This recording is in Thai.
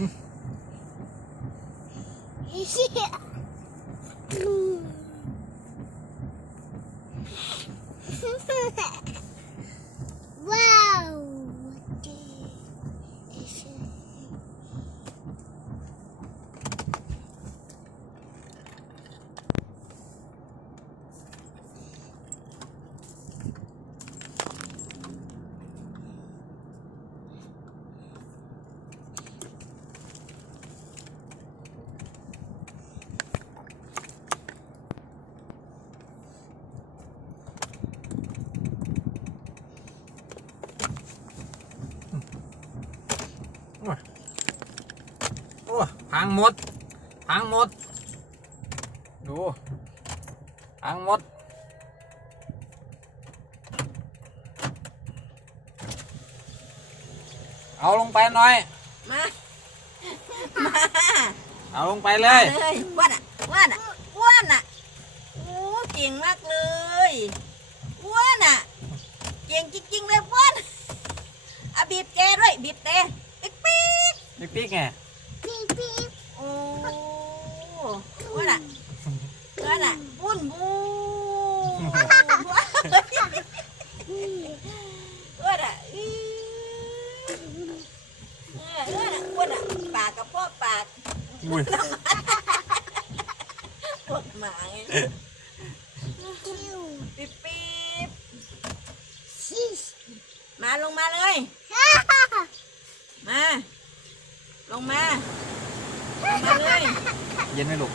Mm-hmm. อ้พังหมดพังหมด ดูพังหมด เอาลงไปหน่อย มาเอาลงไปเลยเลยอ้วนอะอ้วนอะอ้วนอะโอ้เก่งมากเลยอ้วนอะ เก่งจริงๆเลยอ้วนอะบีบแกด้วยบีบเตะปิ๊กปิ๊กปิ๊กปิ๊กไง Beep beep. โอ้ อ้วนอะอ้วนอะอ้วนบูอ้วนอะอื้อเอออ้วนอะอ้วนอะปากกับพ่อปากอุ้ยพวกหมาไง Two. ปิ๊บปิ๊บ Six. มาลงมาเลย มา ลงมาลง มาเลย เย็นไหมลูก